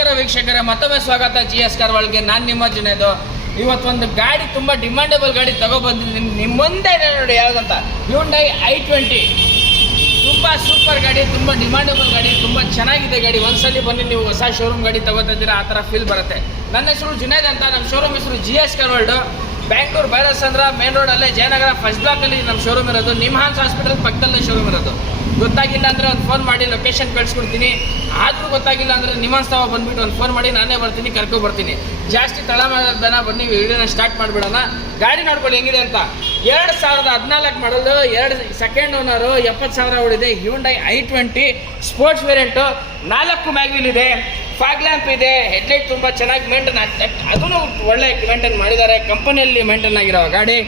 ನಮಸ್ಕಾರ ವೀಕ್ಷಕರೇ, ಮತ್ತೊಮ್ಮೆ ಸ್ವಾಗತ GS ಕಾರ್ ವರ್ಲ್ಡ್ಗೆ. ನಾನು ನಿಮ್ಮ ಜುನೇದು. ಇವತ್ತೊಂದು ಗಾಡಿ ತುಂಬ ಡಿಮಾಂಡಬಲ್ ಗಾಡಿ ತಗೊಬಂದಿದ್ದೀನಿ ನಿಮ್ಮ ಮುಂದೆ ಇದೆ ನೋಡಿ. ಯಾವುದಂತ ಹ್ಯುಂಡೈ i20. ತುಂಬ ಸೂಪರ್ ಗಾಡಿ, ತುಂಬ ಡಿಮಾಂಡಬಲ್ ಗಾಡಿ, ತುಂಬ ಚೆನ್ನಾಗಿದೆ ಗಾಡಿ. ಒಂದ್ಸಲಿ ಬನ್ನಿ, ನೀವು ಹೊಸ ಶೋರೂಮ್ ಗಾಡಿ ತಗೋತಾ ಇದ್ದೀರಾ ಆ ಥರ ಫೀಲ್ ಬರುತ್ತೆ. ನನ್ನ ಹೆಸರು ಜುನೇದ್ ಅಂತ, ನಮ್ಮ ಶೋರೂಮ್ ಹೆಸರು GS car world. Bangalore Byrasandra main ರೋಡಲ್ಲೇ ಜಯನಗರ ಫಸ್ಟ್ ಬ್ಲಾಕಲ್ಲಿ ನಮ್ಮ ಶೋರೂಮ್ ಇರೋದು. ನಿಮ್ಹಾನ್ಸ್ ಹಾಸ್ಪಿಟಲ್ ಪಕ್ಕದಲ್ಲೇ ಶೋರೂಮ್ ಇರೋದು. ಗೊತ್ತಾಗಿಲ್ಲ ಅಂದರೆ ಒಂದು ಫೋನ್ ಮಾಡಿ ಲೊಕೇಶನ್ ಕಳಿಸ್ಕೊಡ್ತೀನಿ. ಆದರೂ ಗೊತ್ತಾಗಿಲ್ಲ ಅಂದರೆ ನಿಮ್ಹಾನ್ಸ್ ತಾವ ಬಂದುಬಿಟ್ಟು ಒಂದು ಫೋನ್ ಮಾಡಿ ನಾನೇ ಬರ್ತೀನಿ, ಕರ್ಕೊಬರ್ತೀನಿ. ಜಾಸ್ತಿ ತಡ ಮಾಡೋದನ್ನ ಬನ್ನಿ ವಿಡಿಯೋನ ಸ್ಟಾರ್ಟ್ ಮಾಡಿಬಿಡೋಣ. ಗಾಡಿ ನೋಡ್ಕೊಳ್ಳಿ ಹೆಂಗಿದೆ ಅಂತ. 2014 ಮಾಡಲು, 2 ಸೆಕೆಂಡ್ ಓನರು, 70,000 ಓಡಿದೆ. Hyundai i20 sports variant, 4 mag wheel ಇದೆ, ಫಾಗ್ ಲ್ಯಾಂಪ್ ಇದೆ, ಹೆಡ್ಲೈಟ್ ತುಂಬ ಚೆನ್ನಾಗಿ ಮೇಂಟೈನ್, ಅದನ್ನು ಒಳ್ಳೆ ಮೇಂಟೈನ್ ಮಾಡಿದ್ದಾರೆ. ಕಂಪನಿಯಲ್ಲಿ ಮೇಂಟೈನ್ ಆಗಿರೋ ಗಾಡಿ.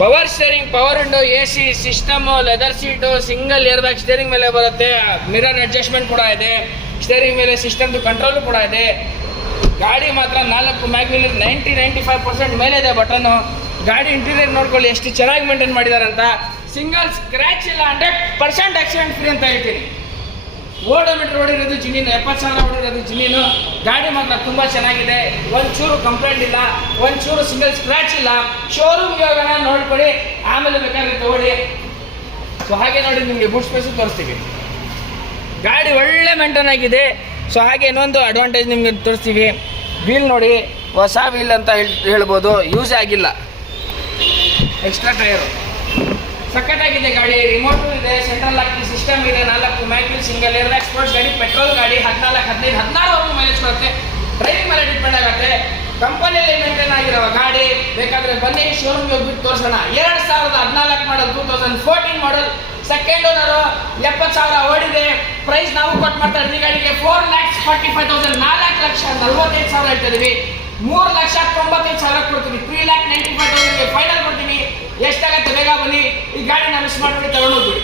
Power steering, power window, AC system, leather seat, single air bag steering ಮೇಲೆ ಬರುತ್ತೆ. ಮಿರರ್ ಅಡ್ಜಸ್ಟ್ಮೆಂಟ್ ಕೂಡ ಇದೆ. ಸ್ಟೇರಿಂಗ್ ಮೇಲೆ ಸಿಸ್ಟಮ್ದು ಕಂಟ್ರೋಲು ಕೂಡ ಇದೆ. ಗಾಡಿ ಮಾತ್ರ 4 ಮ್ಯಾಗ್ವಿಲ್, 90-95% ಮೇಲೆ ಇದೆ ಬಟನ್ನು. ಗಾಡಿ ಇಂಟೀರಿಯರ್ ನೋಡ್ಕೊಳ್ಳಿ ಎಷ್ಟು ಚೆನ್ನಾಗಿ ಮೇಂಟೈನ್ ಮಾಡಿದ್ದಾರೆ ಅಂತ. ಸಿಂಗಲ್ ಸ್ಕ್ರ್ಯಾಚ್ ಇಲ್ಲ, 100% ಆಕ್ಸಿಡೆಂಟ್ ಫ್ರೀ ಅಂತ ಹೇಳ್ತೀನಿ. ಓಡೋಮೀಟರ್ ಓಡಿರೋದು ಜಿನೀನು, 70,000 ಓಡಿರೋದು ಜಿನೀನು. ಗಾಡಿ ಮಾತ್ರ ತುಂಬ ಚೆನ್ನಾಗಿದೆ, ಒಂಚೂರು ಕಂಪ್ಲೇಂಟ್ ಇಲ್ಲ, ಒಂಚೂರು ಸಿಂಗಲ್ ಸ್ಕ್ರ್ಯಾಚ್ ಇಲ್ಲ. ಶೋರೂಮ್ಗೆ ಹೋಗೋಣ, ನೋಡ್ಕೊಳ್ಳಿ, ಆಮೇಲೆ ಬೇಕಾದ್ರೆ ತಗೊಳ್ಳಿ. ಸೊ ಹಾಗೆ ನೋಡಿ, ನಿಮಗೆ ಬೂಟ್ ಸ್ಪೇಸು ತೋರಿಸ್ತೀವಿ. ಗಾಡಿ ಒಳ್ಳೆ ಮೇಂಟೈನ್ ಆಗಿದೆ. ಸೊ ಹಾಗೆ ಇನ್ನೊಂದು ಅಡ್ವಾಂಟೇಜ್ ನಿಮಗೆ ತೋರಿಸ್ತೀವಿ. ವೀಲ್ ನೋಡಿ, ಹೊಸ ವೀಲ್ ಅಂತ ಹೇಳ್ಬೋದು, ಯೂಸ್ ಆಗಿಲ್ಲ. ಎಕ್ಸ್ಟ್ರಾ ಟೈರು ಸಖತ್ತಾಗಿದೆ ಗಾಡಿ. ರಿಮೋಟು ಇದೆ, ಸೆಂಟ್ರಲ್ ಲಾಕಿಂಗ್ ಸಿಸ್ಟಮ್ ಇದೆ, 4 mag wheel, single air bag, sports ಗಾಡಿ, ಪೆಟ್ರೋಲ್ ಗಾಡಿ. 14, 15, 16 ಮೈಲೇಜ್ ಕೊಡುತ್ತೆ. ಡ್ರೈವಿಂಗ್ ಮೇಲೆ ಡಿಪೆಂಡ್ ಆಗುತ್ತೆ. ಕಂಪನಿಯಲ್ಲಿ ಮೇಂಟೈನ್ ಆಗಿರೋ ಗಾಡಿ. ಬೇಕಾದರೆ ಬನ್ನಿ, ಶೋರೂಮ್ಗೆ ಹೋಗ್ಬಿಟ್ಟು ತೋರಿಸೋಣ. 2014 ಮಾಡಲ್, 2014 ಮಾಡಲ್, ಸೆಕೆಂಡ್ ಓನರು, 70,000 ಓಡಿದೆ. ಪ್ರೈಸ್ ನಾವು ಕೊಟ್ಟು ಮಾಡ್ತಾ ಇದ್ದೀವಿ ಗಾಡಿಗೆ 4,45,000, 4,45,000 ಹೇಳ್ತಾ ಇದೀವಿ. 3,95,000 ಕೊಡ್ತೀವಿ. 3,95,000 ಫೈನಲ್ ಕೊಡ್ತೀವಿ. ಎಷ್ಟಾಗತ್ತೆ ಬೇಗ ಬನ್ನಿ, ಈ ಗಾಡಿನ ಮಿಸ್ ಮಾಡ್ಬಿಟ್ಟು ತಗೊಂಡೋಗ್ಬಿಡಿ.